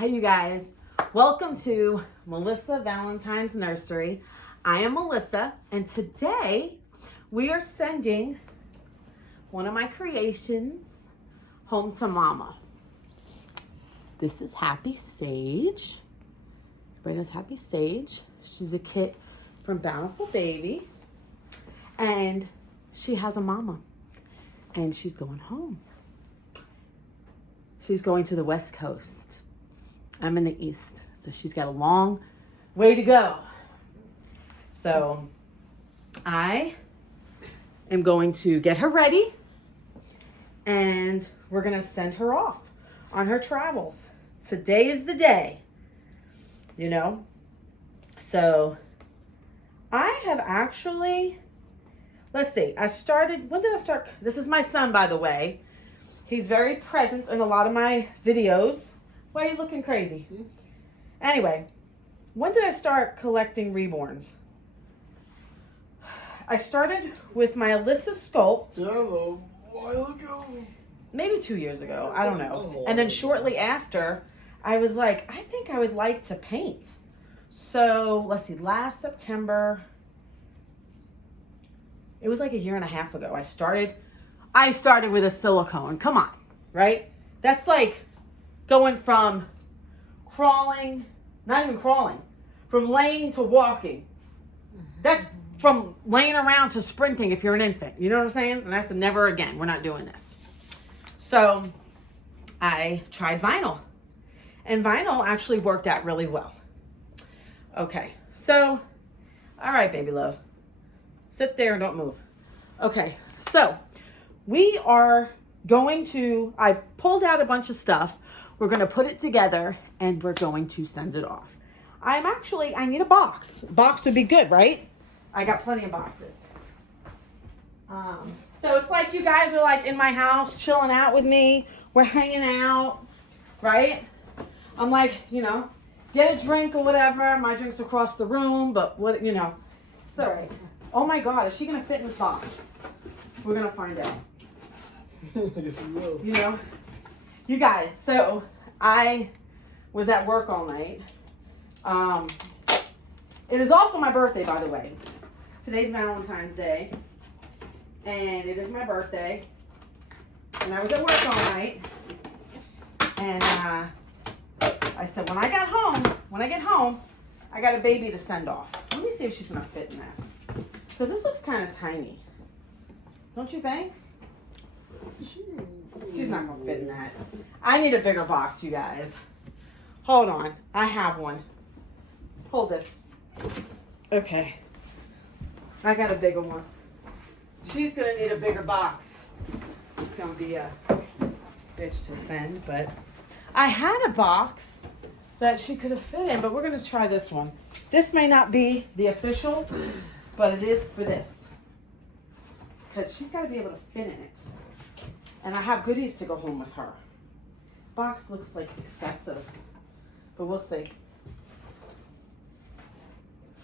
Hey, you guys. Welcome to Melissa Valentine's Nursery. I am Melissa, and today we are sending one of my creations home to Mama. This is Happy Sage. Everybody knows Happy Sage. She's a kit from Bountiful Baby, and she has a mama, and she's going home. She's going to the West Coast. I'm in the East, so she's got a long way to go. So I am going to get her ready, and we're gonna send her off on her travels. Today is the day, you know? So I have actually, let's see, when did I start? This is my son, by the way. He's very present in a lot of my videos. Why are you looking crazy? Anyway, when did I start collecting reborns? I started with my Alyssa Sculpt. Yeah, a while ago. Maybe 2 years ago. I don't know. And then shortly after, I was like, I think I would like to paint. So, let's see, last September, it was like a year and a half ago. I started with a silicone. Come on, right? That's like going from crawling, not even crawling, from laying to walking. That's from laying around to sprinting if you're an infant. You know what I'm saying? And I said, never again. We're not doing this. So I tried vinyl. And vinyl actually worked out really well. Okay, so, all right, baby love. Sit there and don't move. Okay, so we are going to, I pulled out a bunch of stuff. We're going to put it together and we're going to send it off. I need a box. A box would be good, right? I got plenty of boxes. So it's like you guys are like in my house chilling out with me. We're hanging out, right? I'm like, get a drink or whatever. My drink's across the room, but it's all right. Oh my God, is she going to fit in this box? We're going to find out. Yes, we will. You guys, so I was at work all night. It is also my birthday, by the way. Today's Valentine's Day, and it is my birthday. And I was at work all night, and I said, when I get home, I got a baby to send off. Let me see if she's gonna fit in this, because this looks kind of tiny. Don't you think? She's not gonna fit in that. I need a bigger box, you guys. Hold on, I have one. Hold this. Okay. I got a bigger one. She's gonna need a bigger box. It's gonna be a bitch to send, but I had a box that she could have fit in, but we're gonna try this one. This may not be the official, but it is for this. Because she's gotta be able to fit in it. And I have goodies to go home with her. Box looks like excessive, but we'll see.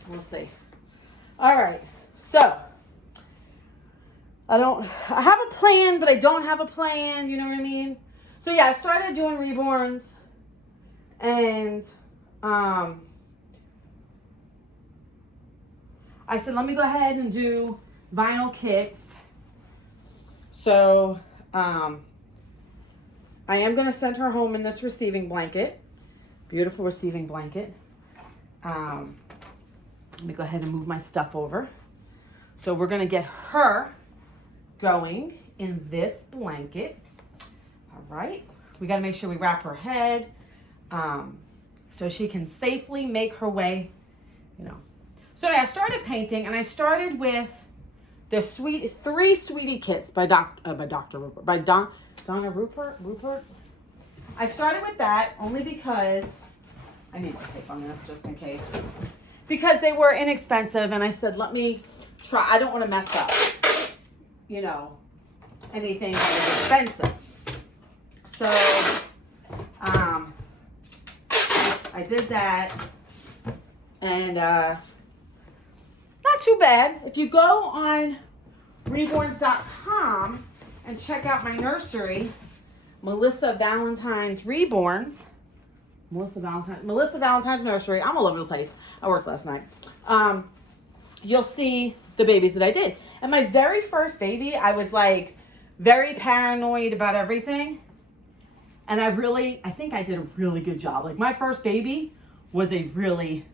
We'll see. All right, so I have a plan, but I don't have a plan. You know what I mean? So yeah, I started doing reborns, and I said, let me go ahead and do vinyl kits. So I am going to send her home in this receiving blanket. Beautiful receiving blanket. Let me go ahead and move my stuff over. So we're going to get her going in this blanket. All right. We got to make sure we wrap her head so she can safely make her way, So yeah, I started painting, and I started with the three Sweetie kits by Dr. Rupert, by Donna Rupert. I started with that only because I need to tape on this just in case. Because they were inexpensive, and I said, let me try. I don't want to mess up, anything that is expensive. So I did that, and not too bad. If you go on reborns.com and check out my nursery, Melissa Valentine's Reborns, Melissa Valentine's Nursery. I'm all over the place. I worked last night. You'll see the babies that I did. And my very first baby, I was like very paranoid about everything. And I think I did a really good job. Like my first baby was a really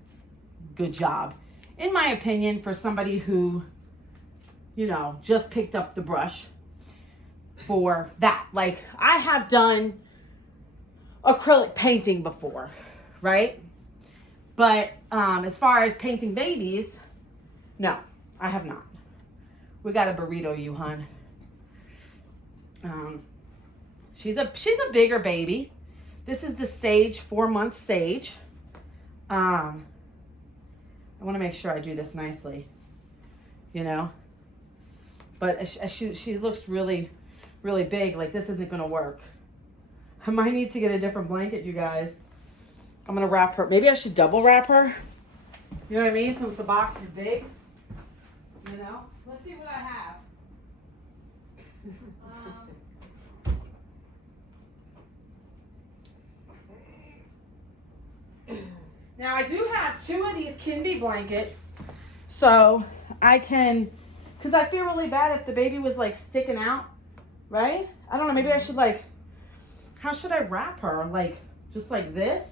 good job, in my opinion, for somebody who, you know, just picked up the brush for that. Like I have done acrylic painting before, right? But as far as painting babies, no, I have not. We got a burrito, you hun. She's a bigger baby. This is the Sage, 4-month Sage. I want to make sure I do this nicely, you know. But she looks really, really big. Like this isn't gonna work. I might need to get a different blanket, you guys. I'm gonna wrap her. Maybe I should double wrap her. You know what I mean? Since the box is big. You know? Let's see what I have. Now I do have 2 of these Kinby blankets. So I can, because I feel really bad if the baby was like sticking out, right? I don't know, maybe I should like, how should I wrap her? Like, just like this?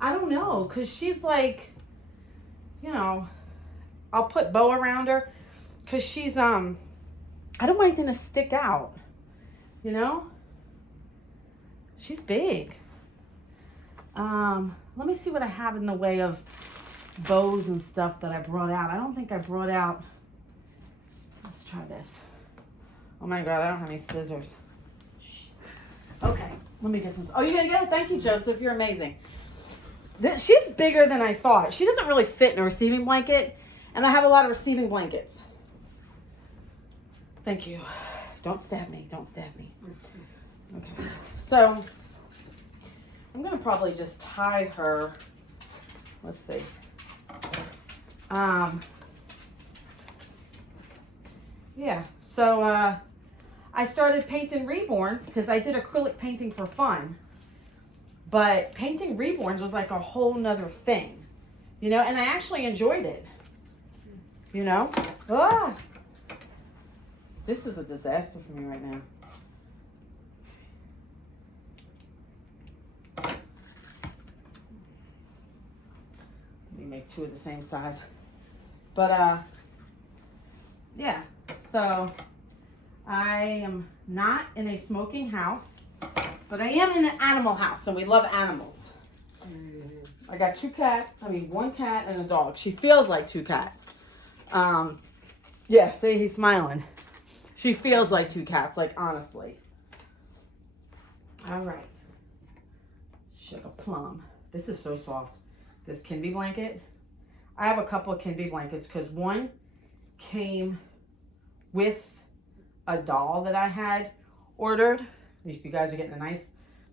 I don't know, because she's like, you know, I'll put bow around her, because she's, I don't want anything to stick out, you know? She's big. Let me see what I have in the way of bows and stuff that I brought out. I don't think I brought out, let's try this. Oh my God, I don't have any scissors. Okay, let me get some. Oh, you're gonna get it? Thank you, Joseph. You're amazing. She's bigger than I thought. She doesn't really fit in a receiving blanket, and I have a lot of receiving blankets. Thank you. Don't stab me. Don't stab me. Okay, so I'm gonna probably just tie her. Let's see. Yeah. So I started painting reborns because I did acrylic painting for fun. But painting reborns was like a whole nother thing, you know, and I actually enjoyed it, you know. Ah, this is a disaster for me right now. Let me make 2 of the same size. But yeah, so I am not in a smoking house, but I am in an animal house, and we love animals. I got 2 cats, 1 cat and a dog. She feels like 2 cats. Yeah, see, he's smiling. She feels like 2 cats, like honestly. All right. Sugar plum. This is so soft. This Kinby blanket. I have a couple of Kinby blankets because one came with a doll that I had ordered. You guys are getting a nice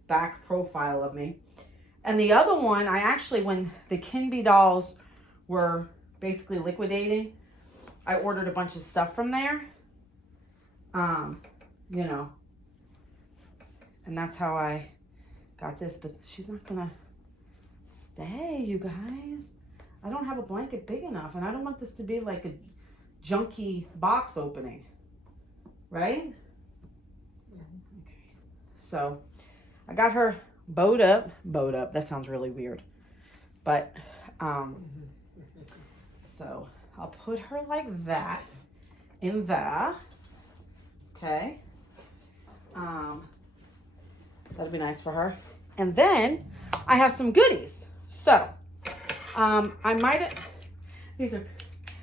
back profile of me. And the other one, I actually, when the Kinby dolls were basically liquidating, I ordered a bunch of stuff from there. You know, and that's how I got this, but she's not gonna stay, you guys. I don't have a blanket big enough, and I don't want this to be like a junky box opening, right? Okay. So I got her bowed up, that sounds really weird, but so I'll put her like that in there. Okay. That'll be nice for her. And then I have some goodies. So I might have, these are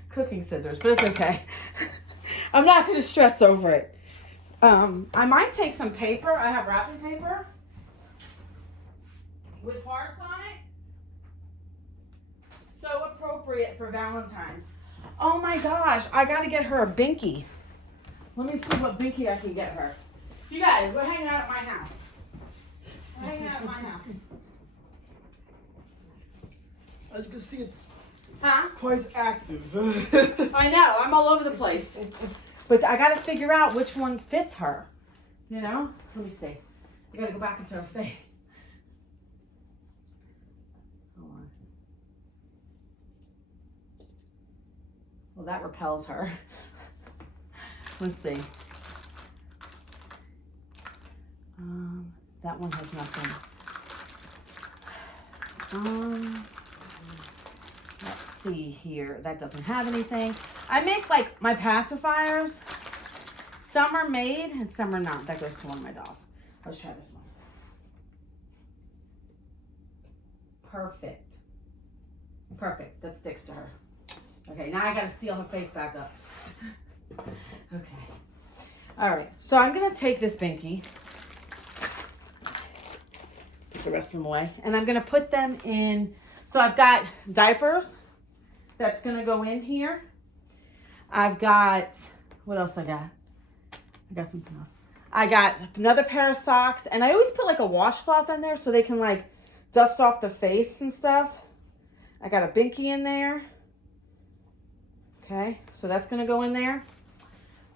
cooking scissors, but it's okay. I'm not going to stress over it. I might take some paper. I have wrapping paper with hearts on it. So appropriate for Valentine's. Oh my gosh, I got to get her a binky. Let me see what binky I can get her. You guys, we're hanging out at my house. We're hanging out at my house. As you can see, it's Huh? quite active. I know, I'm all over the place. But I gotta figure out which one fits her. You know? Let me see. I gotta go back into her face. Well, that repels her. Let's see. That one has nothing. Let's see here. That doesn't have anything. I make like my pacifiers. Some are made and some are not. That goes to one of my dolls. Let's try this one. Perfect. Perfect. That sticks to her. Okay, now I gotta seal her face back up. Okay. All right, so I'm gonna take this binky, put the rest of them away, and I'm gonna put them in. So I've got diapers that's gonna go in here. I've got, what else I got? I got something else. I got another pair of socks, and I always put like a washcloth in there so they can like dust off the face and stuff. I got a binky in there. Okay, so that's gonna go in there.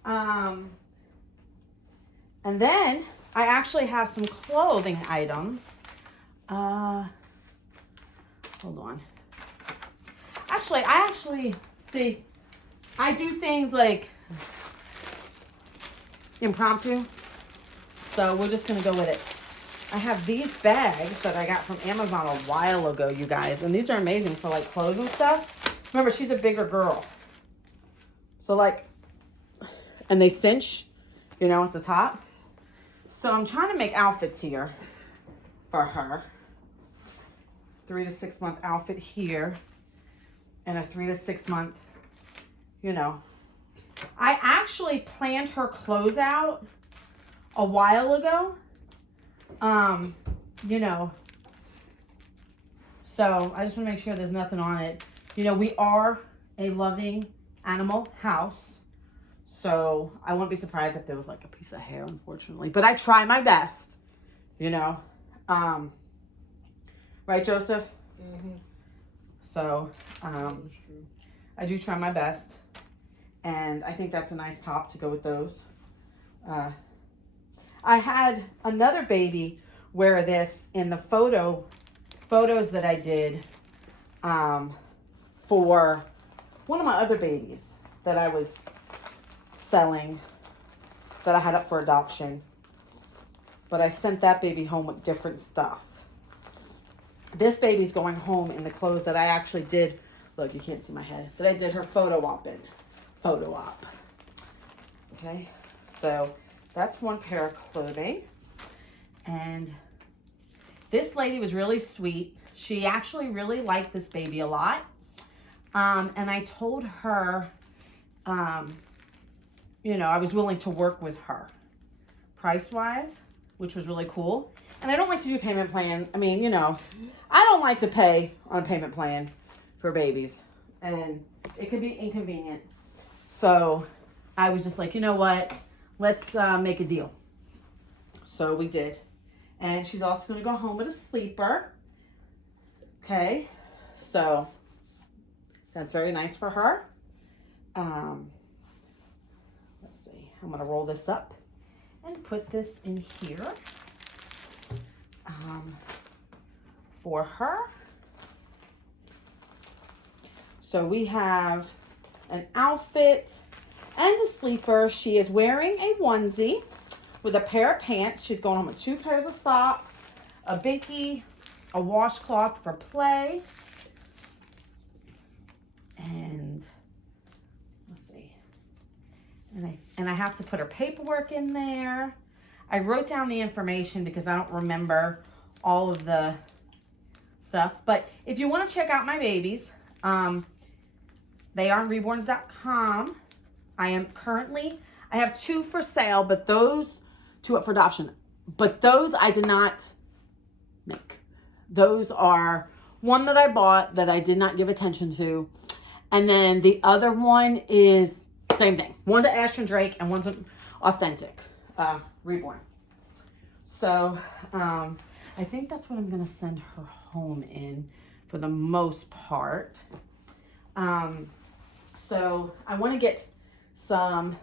And then I actually have some clothing items. Hold on. See, I do things like impromptu. So we're just gonna go with it. I have these bags that I got from Amazon a while ago, you guys. And these are amazing for like clothes and stuff. Remember, she's a bigger girl. So like, and they cinch, you know, at the top. So I'm trying to make outfits here for her. 3 to 6 month outfit here. And a 3 to 6 month, you know. I actually planned her clothes out a while ago. You know. So I just want to make sure there's nothing on it. You know, we are a loving animal house. So I wouldn't be surprised if there was like a piece of hair, unfortunately. But I try my best, you know. Right, Joseph? Mm-hmm. So I do try my best. And I think that's a nice top to go with those. I had another baby wear this in the photos that I did for one of my other babies that I was selling, that I had up for adoption. But I sent that baby home with different stuff. This baby's going home in the clothes that I actually did. Look, you can't see my head. That I did her photo op in. Photo op. Okay, so that's one pair of clothing. And this lady was really sweet. She actually really liked this baby a lot. And I told her, you know, I was willing to work with her price-wise, which was really cool. And I don't like to do payment plan. I mean, you know, I don't like to pay on a payment plan for babies. And it could be inconvenient. So I was just like, you know what? Let's make a deal. So we did. And she's also going to go home with a sleeper. Okay. So that's very nice for her. Let's see. I'm going to roll this up and put this in here for her. So we have an outfit and a sleeper. She is wearing a onesie with a pair of pants. She's going home with 2 pairs of socks, a binky, a washcloth for play, and let's see. And I have to put her paperwork in there. I wrote down the information because I don't remember all of the stuff. But if you want to check out my babies, they are on reborns.com. I have 2 for sale, but those 2 up for adoption. But those I did not make. Those are one that I bought that I did not give attention to. And then the other one is same thing. One's an Ashton Drake and one's an authentic reborn. So I think that's what I'm going to send her home in for the most part. So I want to get some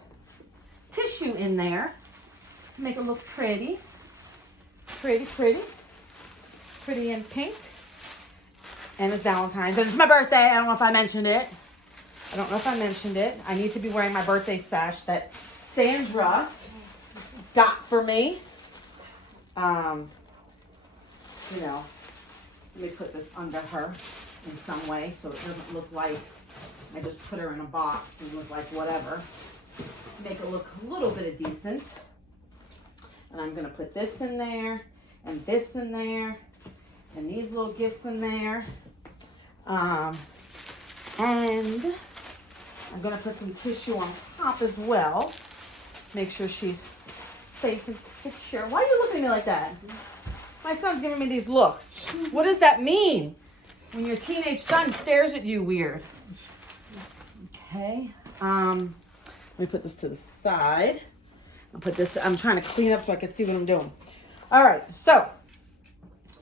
tissue in there to make it look pretty. Pretty and pink. And it's Valentine's. And it's my birthday. I don't know if I mentioned it. I don't know if I mentioned it. I need to be wearing my birthday sash that Sandra got for me. You know, let me put this under her in some way so it doesn't look like I just put her in a box and look like whatever. Make it look a little bit of decent. And I'm gonna put this in there and this in there and these little gifts in there. And I'm gonna put some tissue on top as well. Make sure she's safe and secure. Why are you looking at me like that? My son's giving me these looks. What does that mean? When your teenage son stares at you weird. Okay. Let me put this to the side. I'll put this, I'm trying to clean up so I can see what I'm doing. All right, so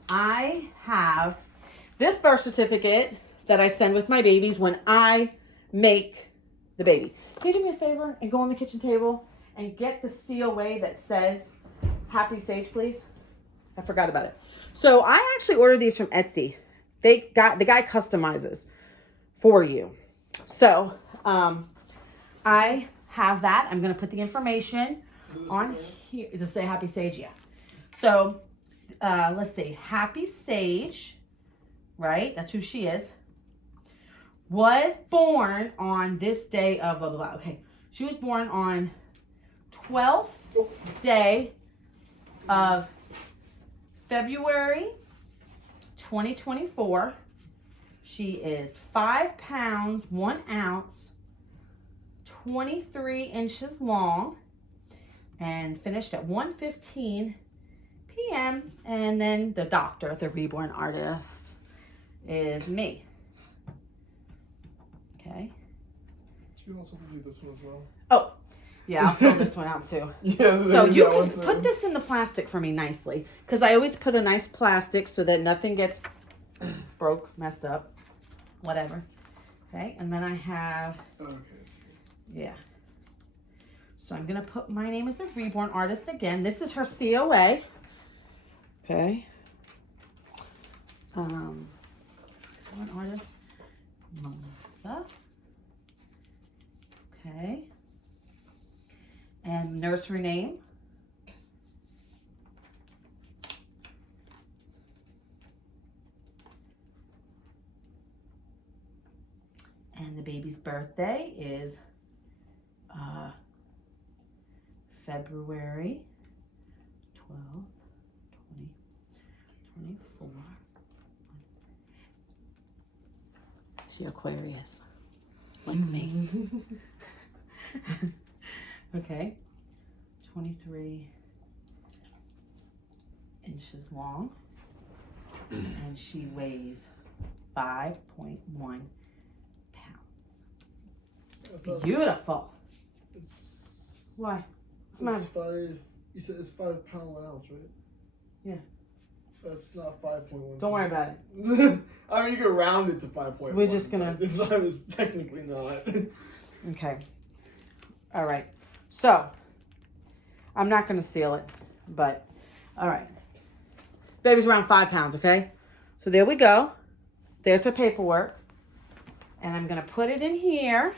I have this birth certificate that I send with my babies when I make the baby. Can you do me a favor and go on the kitchen table and get the COA that says Happy Sage, please? I forgot about it. So I actually ordered these from Etsy. The guy customizes for you. So I have that. I'm gonna put the information on here to say Happy Sage, yeah. So let's see, Happy Sage, right? That's who she is. Was born on this day of blah, blah, blah. Okay, she was born on 12th day of February 2024. She is 5 pounds, 1 ounce, 23 inches long, and finished at 1:15 p.m. And then the doctor, the reborn artist, is me. Okay. You also do this one as well. Oh, yeah, I'll fill this one out too. Yeah. So you can put this in the plastic for me nicely, because I always put a nice plastic so that nothing gets broke, messed up, whatever. Okay, and then I have, Okay. yeah. So I'm gonna put my name as the reborn artist again. This is her COA. Okay. Reborn artist, Melissa. Okay. And nursery name. And the baby's birthday is February 12th, 2024. She Aquarius, like me. Okay, 23 inches long, and she weighs 5.1 pounds. Beautiful. Why? What's the matter? It's 5. You said it's 5 pound 1 ounce, right? Yeah. That's not 5.1. Don't worry about it. I mean, you can round it to 5.1. We're just gonna. It's not. It's technically not. Okay. All right. So, I'm not gonna steal it, but all right. Baby's around 5 pounds. Okay. So there we go. There's her paperwork, and I'm gonna put it in here.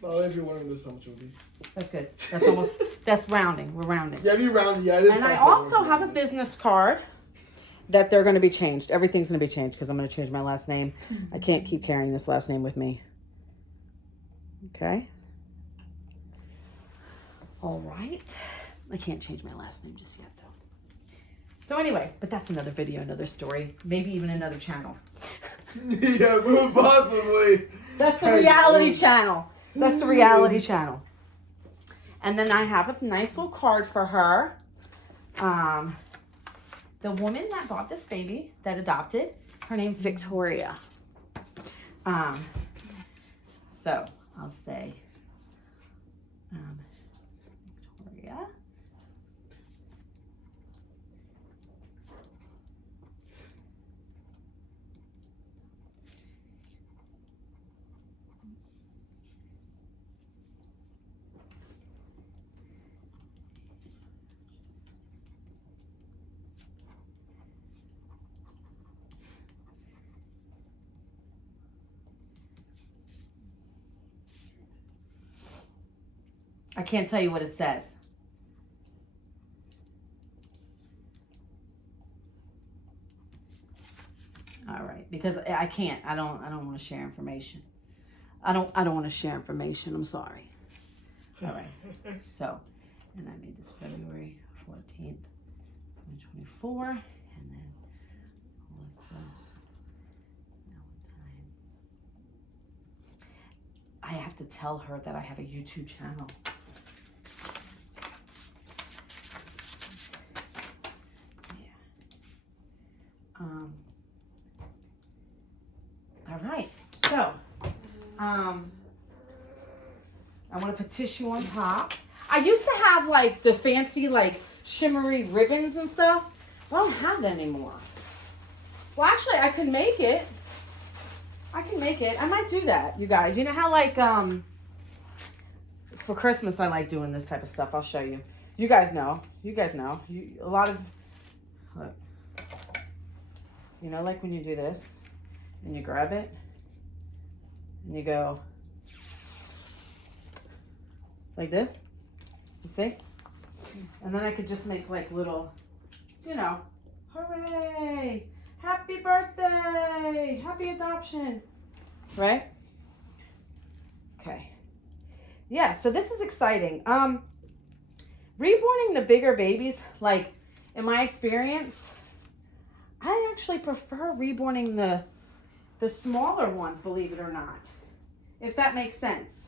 Well, if you're wondering this, how much it would be. That's good. That's almost. That's rounding. We're rounding. Yeah, if you round, yeah. It is And I 5.1. also have a business card that they're going to be changed. Everything's going to be changed because I'm going to change my last name. I can't keep carrying this last name with me. Okay. All right. I can't change my last name just yet, though. So anyway, but that's another video, another story, maybe even another channel. Yeah, possibly. That's the reality channel. That's the reality channel. And then I have a nice little card for her. The woman that bought this baby, that adopted, her name's Victoria. So I'll say Victoria. I can't tell you what it says. All right, because I can't. I don't want to share information. I don't want to share information. I'm sorry. All right. So, and I made this February 14th, 2024, and then Melissa Valentine's. I have to tell her that I have a YouTube channel. Yeah. All right. So, I want to put tissue on top. I used to have like the fancy like shimmery ribbons and stuff. I don't have that anymore. Well, actually, I could make it. I can make it. I might do that, you guys. You know how like for Christmas I like doing this type of stuff. I'll show you. You guys know. You guys know. A lot of look. You know, like when you do this and you grab it and you go like this. You see? And then I could just make like little, you know, hooray! Happy birthday! Happy adoption! Right? Okay. Yeah, so this is exciting. Reborning the bigger babies, like in my experience, I actually prefer reborning the smaller ones, believe it or not. If that makes sense.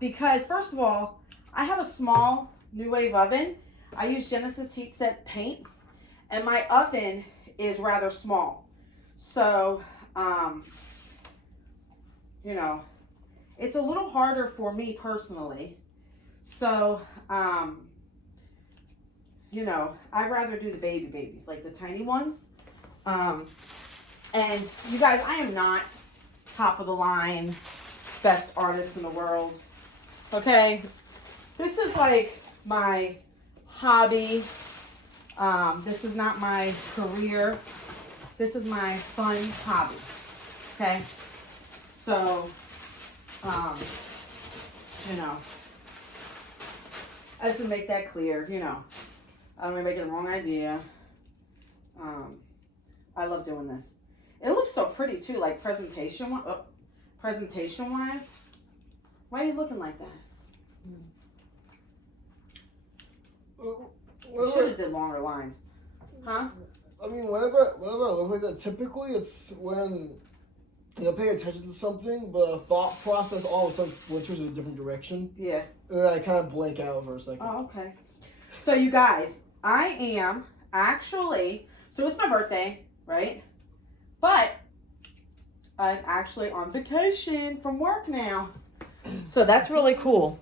Because first of all, I have a small New Wave oven. I use Genesis Heatset paints, and my oven is rather small. So, you know, it's a little harder for me personally. So, you know, I'd rather do the babies, like the tiny ones. And you guys, I am not top of the line, best artist in the world. Okay? This is like my hobby. This is not my career. This is my fun hobby. Okay? So, you know, I just want to make that clear, you know. I don't want to make it the wrong idea. I love doing this. It looks so pretty too, like presentation wise. Why are you looking like that? You should have did longer lines. Huh? I mean, whenever I look like that, typically it's when you're paying attention to something, but a thought process all of a sudden switches in a different direction. Yeah. And then I kind of blank out for a second. Oh, okay. So you guys, I am actually, so it's my birthday, right? But I'm actually on vacation from work now. So that's really cool.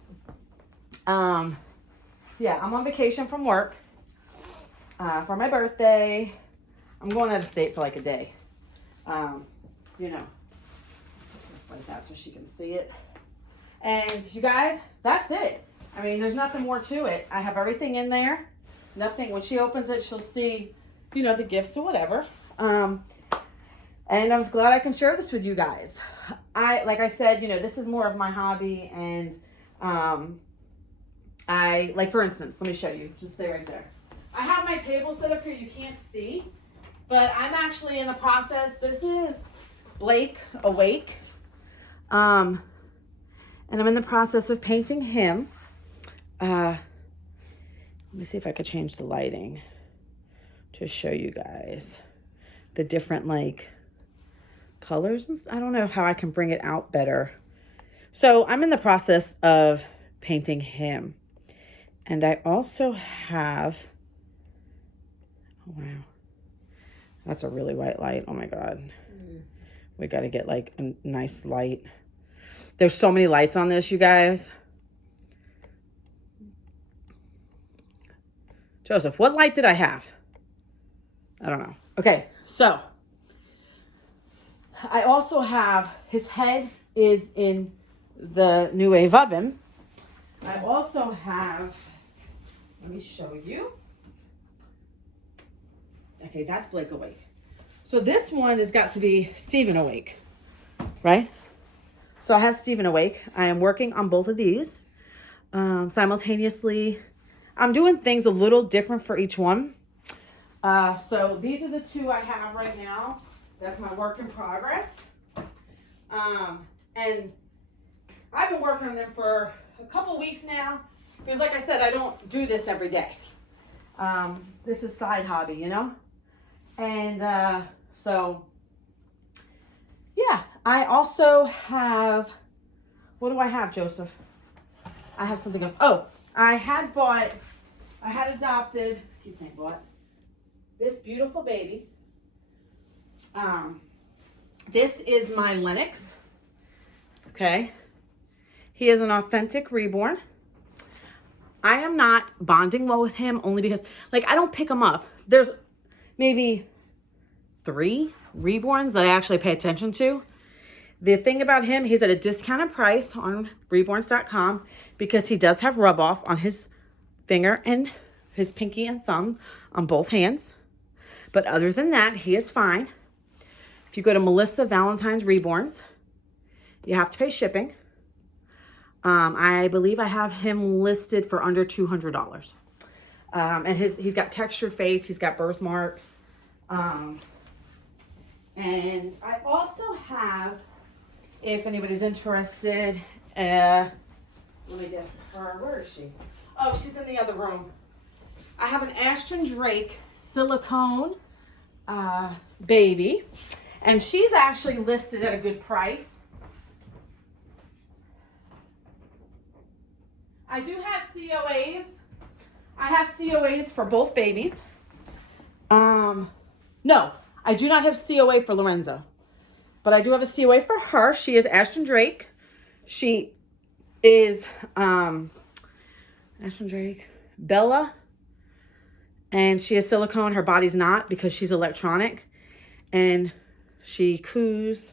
Yeah, I'm on vacation from work for my birthday. I'm going out of state for like a day. You know, just like that so she can see it. And you guys, that's it. I mean, there's nothing more to it. I have everything in there. Nothing. When she opens it, she'll see, you know, the gifts or whatever. And I was glad I can share this with you guys. Like I said, you know, this is more of my hobby, and like for instance, let me show you. Just stay right there. I have my table set up here. You can't see, but I'm actually in the process. This is Blake Awake. And I'm in the process of painting him. Let me see if I could change the lighting to show you guys the different like colors. I don't know how I can bring it out better. So I'm in the process of painting him. And I also have, oh wow, that's a really white light. Oh my God. We got to get like a nice light. There's so many lights on this, you guys. Joseph, what light did I have? I don't know. Okay, so I also have, his head is in the New Wave oven. I also have, let me show you. Okay, that's Blake Awake. So this one has got to be Stephen Awake, right? So I have Stephen Awake. I am working on both of these. simultaneously. I'm doing things a little different for each one. So these are the two I have right now. That's my work in progress. And I've been working on them for a couple weeks now because, like I said, I don't do this every day. This is side hobby, you know? And so, yeah, I also have, what do I have, Joseph? I have something else. Oh, I had adopted, keep saying bought, this beautiful baby. This is my Lennox. Okay. He is an authentic reborn. I am not bonding well with him only because, like, I don't pick him up. There's maybe 3 reborns that I actually pay attention to. The thing about him, he's at a discounted price on reborns.com because he does have rub off on his finger and his pinky and thumb on both hands. But other than that, he is fine. If you go to Melissa Valentine's Reborns, you have to pay shipping. I believe I have him listed for under $200. And he's got textured face, he's got birthmarks. And I also have, if anybody's interested, let me get her, where is she? Oh, she's in the other room. I have an Ashton Drake silicone baby, and she's actually listed at a good price. I do have COAs. I have COAs for both babies. No, I do not have COA for Lorenzo, but I do have a COA for her. She is Ashton Drake. She is Ashton Drake Bella, and she is silicone. Her body's not because she's electronic, and she coos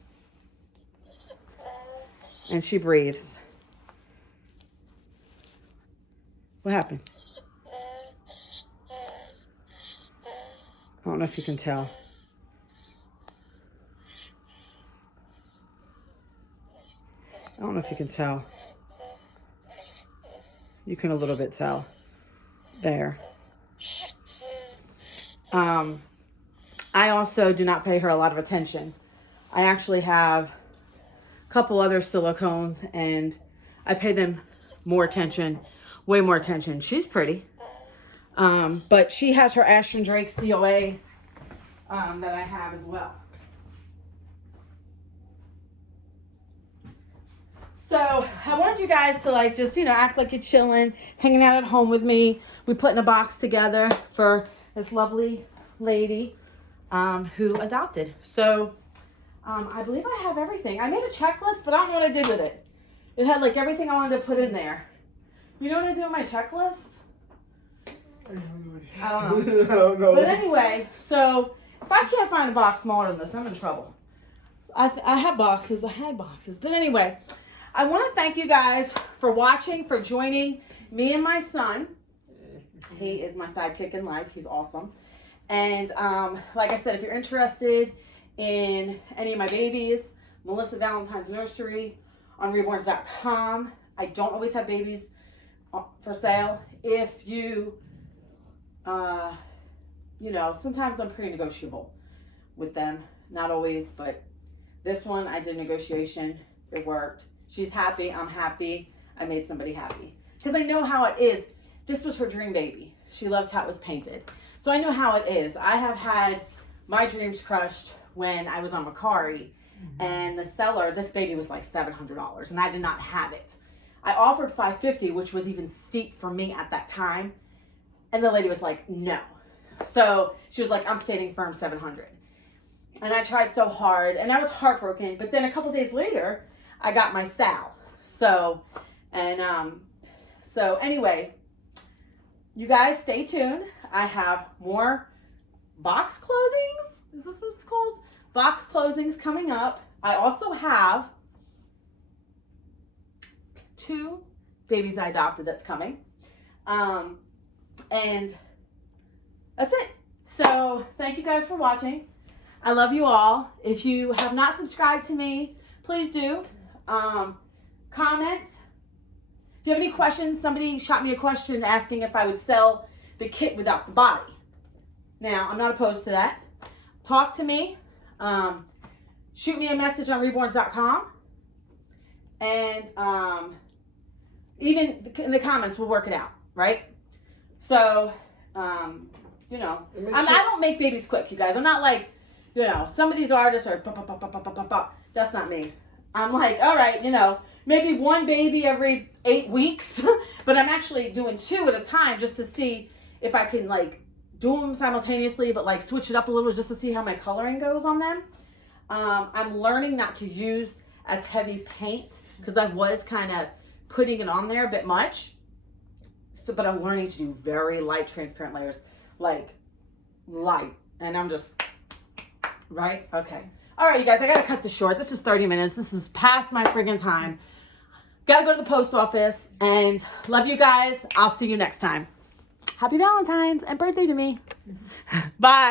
and she breathes. What happened? I don't know if you can tell. I don't know if you can tell. You can a little bit tell. There. I also do not pay her a lot of attention. I actually have a couple other silicones and I pay them more attention, way more attention. She's pretty. But she has her Ashton Drake COA that I have as well. So I wanted you guys to like just, act like you're chilling, hanging out at home with me. We put in a box together for this lovely lady who adopted. So I believe I have everything. I made a checklist, but I don't know what I did with it. It had like everything I wanted to put in there. You know what I do with my checklist? I don't know. But anyway, so if I can't find a box smaller than this, I'm in trouble. So I have boxes. I had boxes. But anyway, I want to thank you guys for watching, for joining me and my son. He is my sidekick in life. He's awesome. And like I said, if you're interested in any of my babies, Melissa Valentine's Nursery on reborns.com. I don't always have babies for sale. If you, sometimes I'm pretty negotiable with them. Not always, but this one I did negotiation. It worked. She's happy. I'm happy. I made somebody happy. Because I know how it is. This was her dream baby. She loved how it was painted. So I know how it is. I have had my dreams crushed when I was on Macari. And the seller, this baby was like $700. And I did not have it. I offered $550, which was even steep for me at that time. And the lady was like, no. So she was like, I'm standing firm $700. And I tried so hard. And I was heartbroken. But then a couple days later, I got my Sal. So anyway, you guys stay tuned. I have more box closings. Is this what it's called? Box closings coming up. I also have 2 babies I adopted that's coming. And that's it. So thank you guys for watching. I love you all. If you have not subscribed to me, please do. Comment, If you have any questions, somebody shot me a question asking if I would sell the kit without the body. Now, I'm not opposed to that. Talk to me. Shoot me a message on reborns.com. And even in the comments, we'll work it out, right? So, you know, I don't make babies quick, you guys. I'm not like, you know, some of these artists are, that's not me. I'm like, all right, you know, maybe one baby every 8 weeks, but I'm actually doing 2 at a time just to see if I can like do them simultaneously, but like switch it up a little just to see how my coloring goes on them. I'm learning not to use as heavy paint because I was kind of putting it on there a bit much. So, but I'm learning to do very light transparent layers, like light. And I'm just, right? Okay. All right, you guys, I got to cut this short. This is 30 minutes. This is past my friggin' time. Got to go to the post office and love you guys. I'll see you next time. Happy Valentine's and birthday to me. Bye.